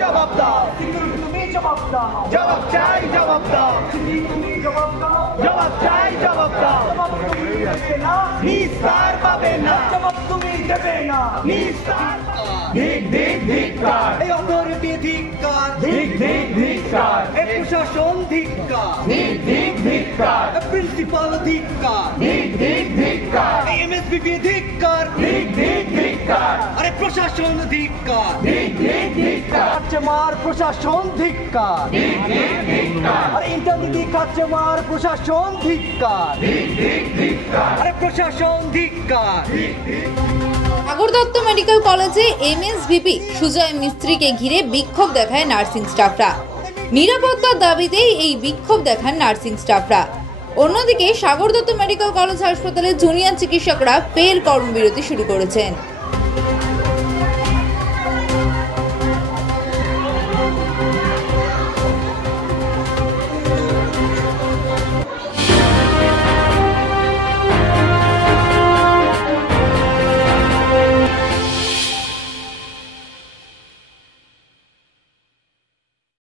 জবাব দাও, তুমি জবাব দাও, জবাব চাই, জবাব দাও, তুমি জবাব দাও, জবাব চাই, জবাব দাও। জবাব তুমি দেবে না, নিস্তার পাবে না, জবাব তুমি দেবে না। নিস্তার। ধিক ধিক ধিক্কার, এই অথরিটি ধিক্কার, ধিক ধিক ধিক্কার, এই প্রশাসন ধিক্কার, ধিক ধিক ধিক্কার, এই প্রিন্সিপাল ধিক্কার, ধিক ধিক ধিক্কার, এই এমএসপিপি ধিক্কার, ধিক ধিক ধিক্কার, আরে প্রশাসন ধিক্কার, ধিক ধিক ধিক্কার, খাচ্ছে মার প্রশাসন ধিক্কার, ধিক ধিক ধিক্কার, আরে ইন্টারনেটি খাচ্ছে মার প্রশাসন ধিক্কার, ধিক ধিক ধিক্কার, আরে প্রশাসন ধিক্কার। সাগর দত্ত মেডিকেল কলেজে এমএসভিপি সুজয় মিস্ত্রিকে ঘিরে বিক্ষোভ দেখায় নার্সিং স্টাফরা। নিরাপত্তার দাবিতেই এই বিক্ষোভ দেখান নার্সিং স্টাফরা। অন্যদিকে সাগর দত্ত মেডিকেল কলেজ হাসপাতালে জুনিয়র চিকিৎসকরা ফের কর্মবিরতি শুরু করেছেন।